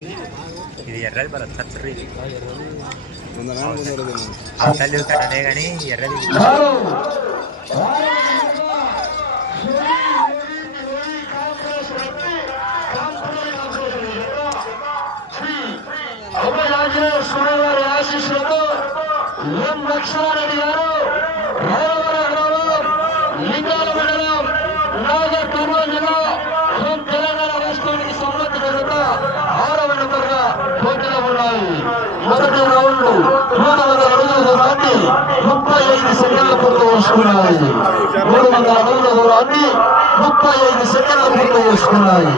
ఇది ఎర్రది బల చచ్చరి అవతలు కట్టలే కానీ ఎర్రది స్వామివారి ఆశీస్సులతో ఎం లక్ష్మారెడ్డి గారు లింగాల మండలం నాగర్ కర్నూలు జిల్లా తెలంగాణ రాష్ట్రానికి సంబంధించిన 6వ నెంబర్గా పోటీలో ఉన్నాయి. మొదటి రౌండ్ 300 అడుగుల దూరాన్ని 35 సెకండ్ల పూర్తి చేసుకున్నాయి. 300 అడుగుల దూరాన్ని 35 సెకండ్ల పూర్తి చేసుకున్నాయి.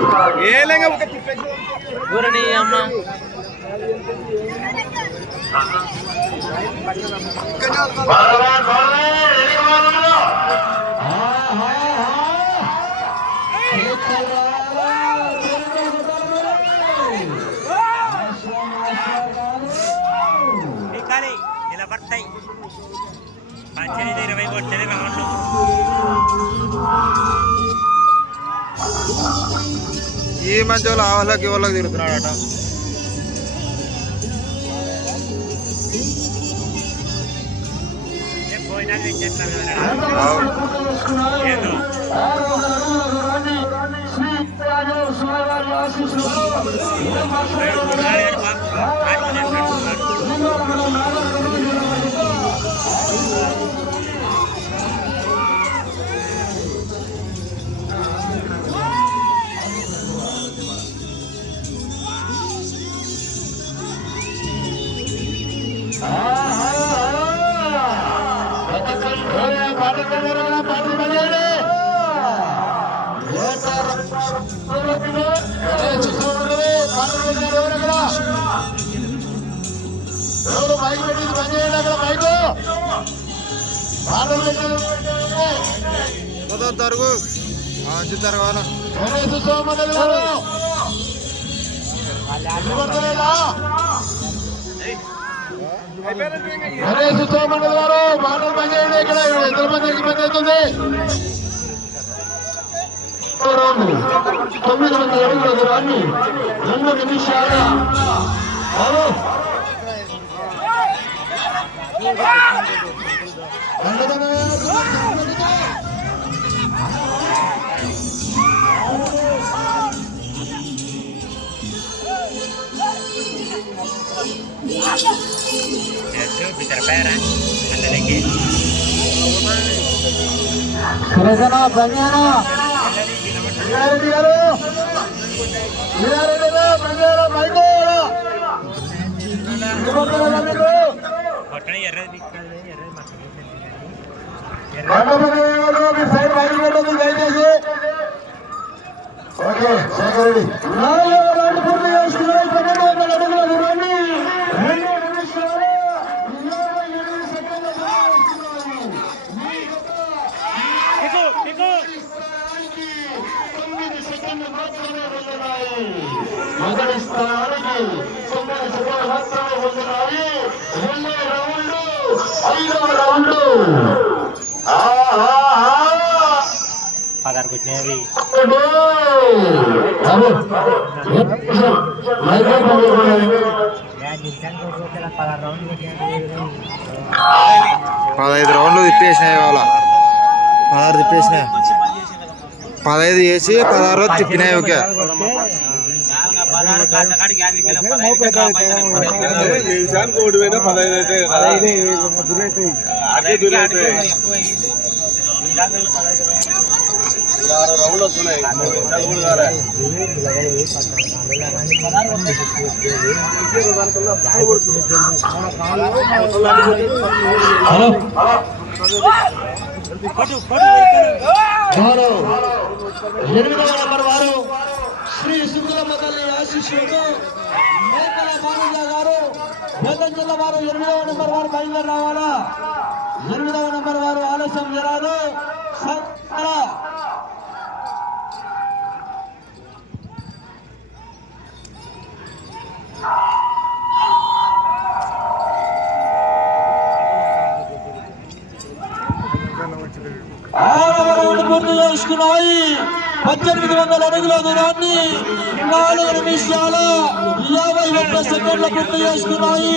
నిలబడతాయి 18-20 కొట్టేది రౌండ్లు. ఈ మధ్య వాళ్ళకి ఇవాళకి తిరుగుతున్నాడట. పోయినా చెప్తాను తరుగు తర్వాత సోమన్న గారు మాటలు పనిచేయండి. ఇక్కడ ఇద్దరు మందికి పని అవుతుంది. 900 అడుగుల దూరాన్ని 2 నిమిషాల సృజన బంగారా వీరారెడ్డి గారు బంగారా బైక్ సైడ్ బైక్ పెట్టదు దయచేసి. ఓకే శేఖరెడ్డి 4వ రౌండ్ పూర్తి చేసుకున్నాయి. 1200 అడుగుల దూరాన్ని 2 నిమిషాలు 28 సెకండ్ల మొదటి స్థానానికి 9 సెకండ్ల మాత్రమే పొందుతున్నాయి. 2వ రౌండ్ 5వ రౌండ్ 16 కొట్టినవి 15 రౌండ్లు తిప్పేసినాయి. ఇవాళ 16 తిప్పేసినాయి. 15 వేసి 16 తిప్పినాయి. ఓకే రౌండ్ వస్తున్నాయి. హలో 8వ నెంబర్ వారు శ్రీ సుందరమ్మ తల్లి ఆశీస్సులతో మేకల మానజ గారు వేదం జిల్లా వారు 8వ నెంబర్ వారు బయలుదేరి రావాలా. 8వ నెంబర్ వారు ఆలస్యం జరాదు. పూర్తి చేసుకున్నాయి. 1800 అడుగుల దూరాన్ని 4 నిమిషాల పదకొండు సెకండ్ల పూర్తి చేసుకున్నాయి.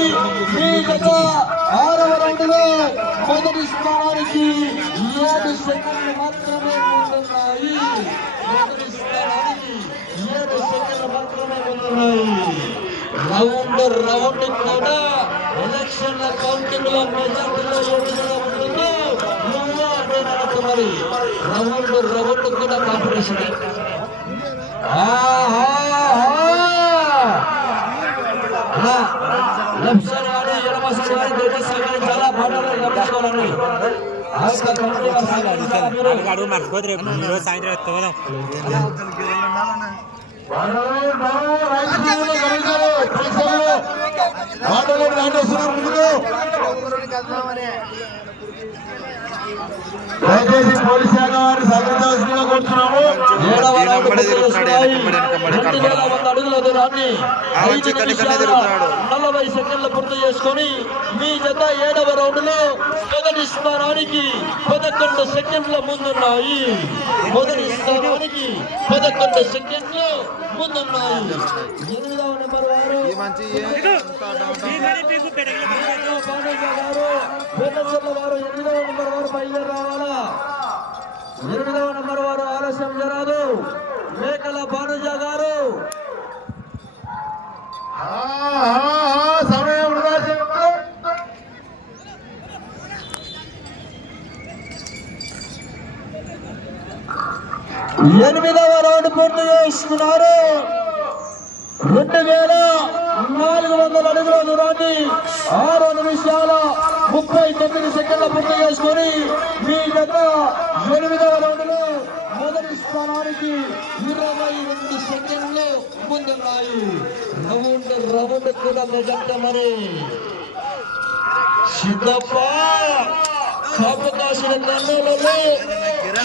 ఈ జత 6వ రౌండ్లో మొదటి స్థానానికి 7 సెకండ్లు మాత్రమే ముందున్నాయి. మొదటి స్థానానికి 7 సెకండ్లు మాత్రమే ముందున్నాయి. రౌండ్ కూడా ఎలక్షన్ల కౌంటింగ్ లో మెజార్టీలో ఏడుగా ఉంటుందో మరి రౌండ్ కూడా కాంపిటీషన్. లెఫ్ట్ సైడ్ కానీ ఎడమ సైడ్ కానీ దయచేసి కానీ చాలా పాటలు గమనించుకోవాలని అడుగు మర్చిపోతే రేపు ఈరోజు సాయంత్రం ఎత్తుకోదాం. దయచేసి పోలీస్ శాఖ వారిని సహకరించాల్సిందిగా కోరుతున్నాము. 7వ రౌండ్ 2000 అడుగుల దూరాన్ని 40 సెకండ్లు పూర్తి చేసుకొని మీ జత 7వ రౌండ్ లో మొదటి స్థానానికి 11 సెకండ్ల ముందున్నాయి. మొదటి స్థానానికి 11 సెకండ్లు ముందున్నాయి. 8వ నెంబర్ వారు వారు 8వ నెంబర్ వారు బయలుదేరి రావాలా. 8వ నెంబర్ వారు ఆలస్యం జరగదు. మేకల భానుజ గారు సమయం వృధా చేయవద్దు. 8వ రౌండ్ పూర్తి చేసుకున్నారు. 2400 అడుగుల దూరాన్ని 6 నిమిషాల 39 సెకండ్ల పూర్తి చేసుకొని మీ జత 8వ రౌండ్లో మొదటి స్థానానికి 22 సెకండ్లు ముందున్నాయి. రౌండ్ కూడా మెజార్టీ మరి సిద్ధప్ప కాపు కాసిన కన్నులలో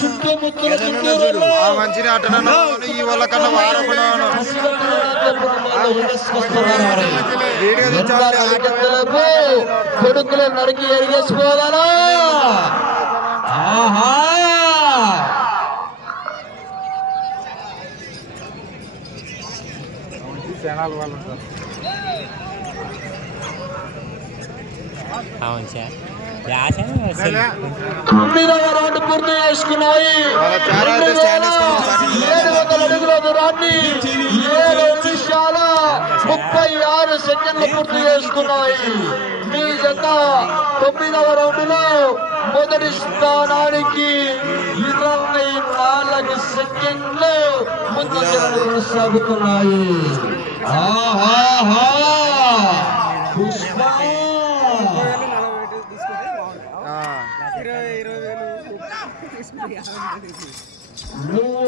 చుట్టుముట్టుల చుట్టూరులో మంచిని అటనను ఈ వాళ్ళ కన్నా వారకున్నాను కొడుకులు నరికి ఎరిగేసుకోగలరా. ఆహా తొమ్మిదవ రౌండ్ పూర్తి చేసుకున్నాయి. 700 అడుగుల దూరాన్ని 7 నిమిషాల 36 సెకండ్లు పూర్తి చేసుకున్నాయి. మీ జత 9వ రౌండ్ లో మొదటి స్థానానికి 24 సెకండ్లు ముందంజలు కొనసాగుతున్నాయి. పుష్ప నువ్వు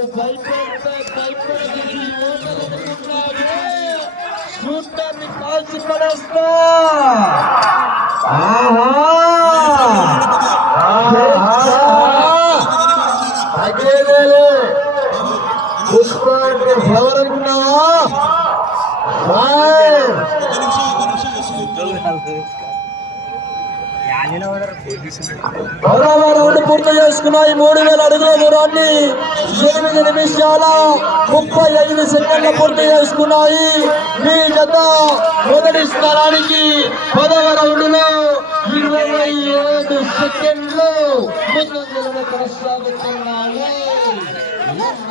చూడటాన్ని కాల్చి పడేస్తా. పుష్ప ఫ్లవర్ అనుకున్నావా? 10వ రౌండ్ పూర్తి చేసుకున్నాయి. 3000 అడుగుల దూరాన్ని 8 నిమిషాల 35 సెకండ్ల పూర్తి చేసుకున్నాయి. మీ జత మొదటి స్థానానికి 10వ రౌండ్ లో 27 సెకండ్లు ముందంజలో కొనసాగుతున్నాయి.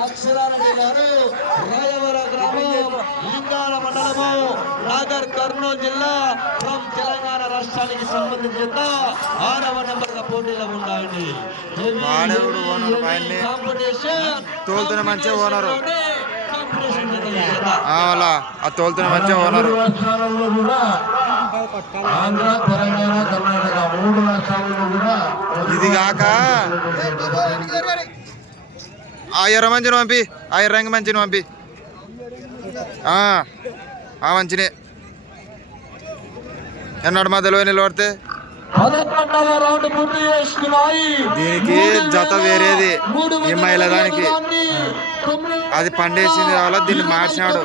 అక్షరారెడ్డి గారు రాయవర గ్రామం లింగాల మండలము నాగర్ కర్నూలు జిల్లా ఫ్రమ్ తెలంగాణ రాష్ట్రానికి సంబంధించిన 6వ నెంబర్ పోటీలో ఉన్నాయండి. తోలుతున్న మంచిగా ఓనరు తోలుతున్న మంచిగా ఓనరు. ఆంధ్ర తెలంగాణ కర్ణాటక 3 రాష్ట్రాలలో కూడా ఇది కాక ఆ ఎర్ర మంచిని పంపి, ఆ ఎర్రంగి మంచిని పంపి, మంచినే ఎన్నడు మధ్యలో నిలబడితే. 11వ రౌండ్ పూర్తి చేసుకున్నాయి. దీనికి జత వేరేది ఈ మహిళ దానికి అది పండేసింది కావాలా దీన్ని మార్చినాడు.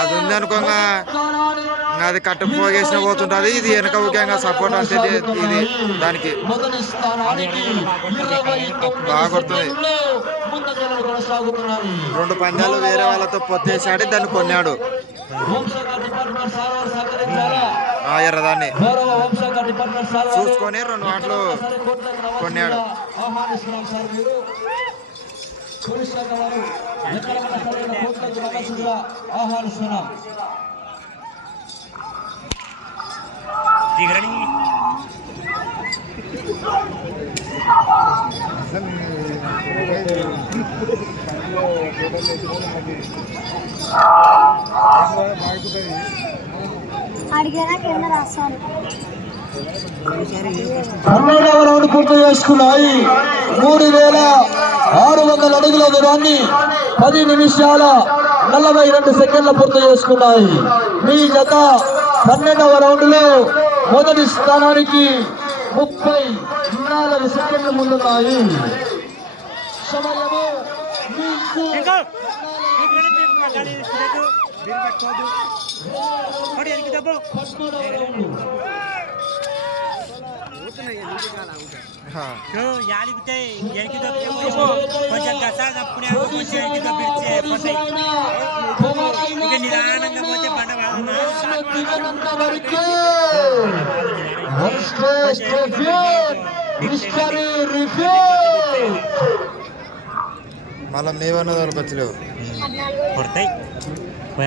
అది ఉంది అనుకోగా అది కట్టు పోగేసిన పోతుంటది. ఇది వెనక ముఖ్యంగా సపోర్ట్ అంతే ఇది దానికి బాగా కొడుతుంది. పందాలు కొనసాగుతున్నాయి. 2 పందాలు వేరే వాళ్ళతో పొత్తేసాడి దాన్ని కొన్నాడు. హోంశాఖ డిపార్ట్మెంట్ సార్ వారు సహకరించారా? ఎర్రదాన్ని గౌరవ హోంశాఖ డిపార్ట్మెంట్ సార్ వారు చూసుకొని 2 మాటలు కొన్నాడు. ఆహ్వానిస్తున్నాం సార్. మీరు పోలీస్ శాఖ వారు ఎక్కడైనా సరైన కోర్టులకు రావాల్సిందిగా ఆహ్వానిస్తున్నాం. అడిగినా కింద రాస్తాను. 12వ రౌండ్ పూర్తి చేసుకున్నాయి. 3600 అడుగుల దూరాన్ని 10 నిమిషాల 42 సెకండ్ల పూర్తి చేసుకున్నాయి. మీ జత 12వ రౌండ్ లో మొదటి స్థానానికి 34 సెకండ్ల ముందున్నాయి. సమయము మీకు 13వ రౌండ్. కొంచెం దశ తప్పునే కొంచెం ఇక నిదానంగా పోతే పంట మళ్ళీ మేవన్న దొరకొచ్చలేవు. కొడతాయి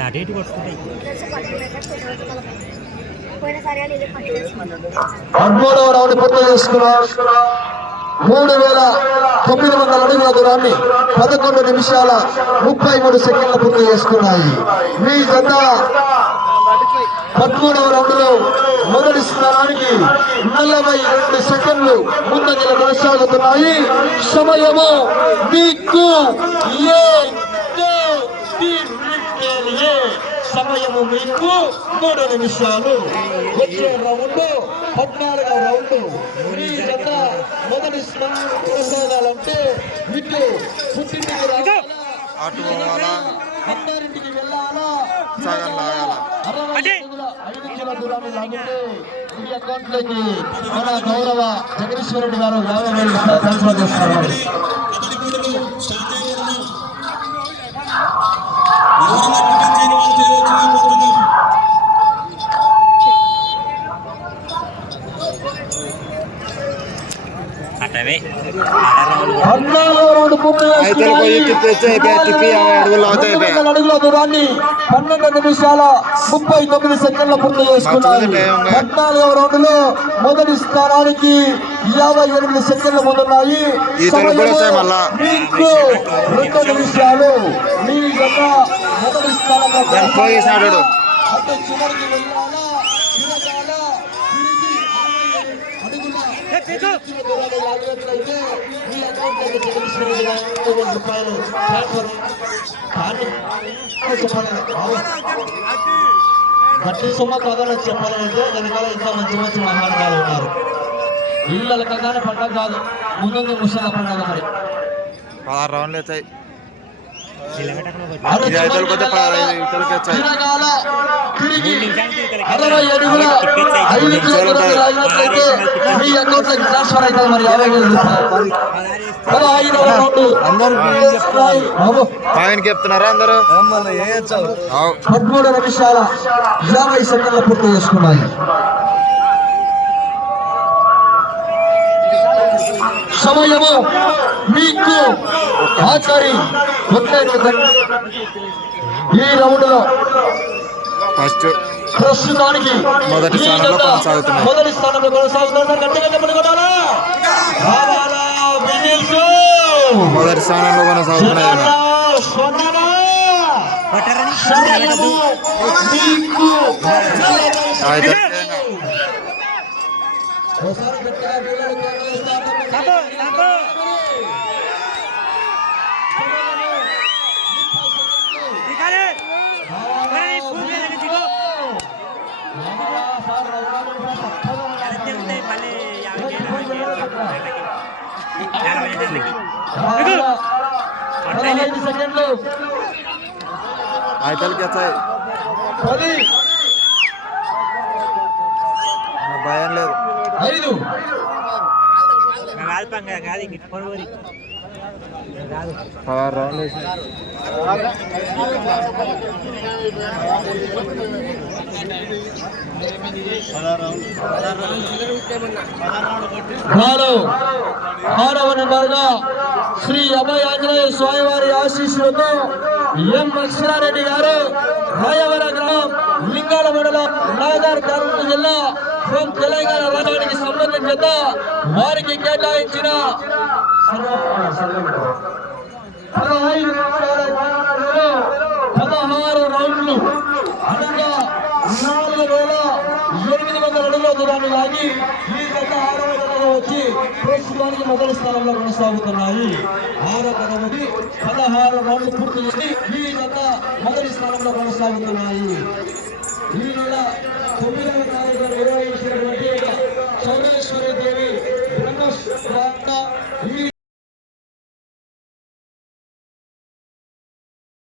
అటు ఇటు కొట్టుకుంటాయి. 13వ రౌండ్ పూర్తి చేసుకున్నాం. 3900 అడుగుల దూరాన్ని 11 నిమిషాల 33 సెకండ్ల పూర్తి చేసుకున్నాయి. మీ జత 13వ రౌండ్ లో మొదటి స్థానానికి 42 సెకండ్లు ముందంజలో కొనసాగుతున్నాయి. సమయము మీకు సమయము మీకు 3 నిమిషాలు. వచ్చే రౌండ్ 14వ రౌండ్. మీ జత మొదటి స్థానం కొనసాగాలంటే ఇటు పుట్టింటికి రావాలా, అటు పోవాలా, అత్తారింటికి వెళ్ళాలా, సగం లాగాల. 5 కిలోల దూరాన్ని లాగితే మీ అకౌంట్ లోకి మన గౌరవ జగదీశ్వర రెడ్డి గారు 50,000 ట్రాన్స్ఫర్ చేస్తారు. అటవే 14వ రౌండ్ పూర్తి అయితే పోయి తిప్పి 50 అడుగుల దూరాన్ని 12 నిమిషాల 39 సెకండ్ల పూర్తి చేసుకున్నాయి. 14వ రౌండ్ లో మొదటి స్థానానికి 58 సెకండ్ల ముందున్నాయి. మీకు 2 నిమిషాలు. మీ జత మొదటి స్థానంలో పోయేసాడు. అంటే చివరికి వెళ్ళాలా, తిరగాలా, తిరిగి 60 అడుగుల దూరాన్ని లాగినట్లయితే మీ అకౌంట్ లోకి జగదీశ్వర రెడ్డి గారు 50,000 రూపాయలు ట్రాన్స్ఫర్. కానీ చెప్పాలి గట్టి సొమ్మ కాదని చెప్పాలంటే వెనకాల ఇంకా మంచి మంచి మహానుభావులు ఉన్నారు. ఇళ్ళ లెక్కగానే పండగ కాదు, ముందు ముసల పండగ. మరి 16 రౌండ్లు అవుతాయి. అరవై అడుగుల 5 కిలోమీటర్లు లాగినట్లయితే మీ అకౌంట్ లోకి ట్రాన్స్ఫర్ అవుతుంది. మరి 50,000 రూపాయలు. 15వ రౌండ్. ఆయనకి చెప్తున్నారా అందరూ? 13 నిమిషాల 50 సెకండ్ల పూర్తి చేసుకున్నాయి. సమయము మీకు ఆఖరి 30 ఈ రౌండ్ లో ఫస్ట్ ప్రస్తుతానికి మొదటి స్థానంలో కొనసాగుతున్నారు. మొదటి స్థానంలో కొనసాగుతున్నారు. గట్టిగా చెప్పండి కొట్టాలా? రావాలా విజిల్స్? మొదటి స్థానంలో కొనసాగుతున్నాయి. సమయము మీకు అయితే ఒకసారి గట్టిగా పిల్లలు కొట్టేస్తారు. సెకండ్లు ఆయతలకి వచ్చాయి. 10 భయం లేదు. 5 కాదు 16 రౌండ్లు వేసి ఆరవ నెంబర్గా శ్రీ అభయ ఆంజనేయ స్వామి వారి ఆశీస్సులతో ఎం లక్ష్మారెడ్డి గారు రాయవర గ్రామం లింగాల మండలం నాగర్ కర్నూలు జిల్లా ఫ్రం తెలంగాణ రాష్ట్రానికి సంబంధించిన వారికి కేటాయించిన 16 రౌండ్లు అనగా 4,800 అడుగుల దూరాన్ని లాగి ఈ గత 6వ జతగా వచ్చి ప్రస్తుతానికి మొదటి స్థానంలో కొనసాగుతున్నాయి. 6వ జతకి 16 రౌండ్లు పూర్తి చేసి ఈ గత మొదటి స్థానంలో కొనసాగుతున్నాయి. ఈ నెల 9వ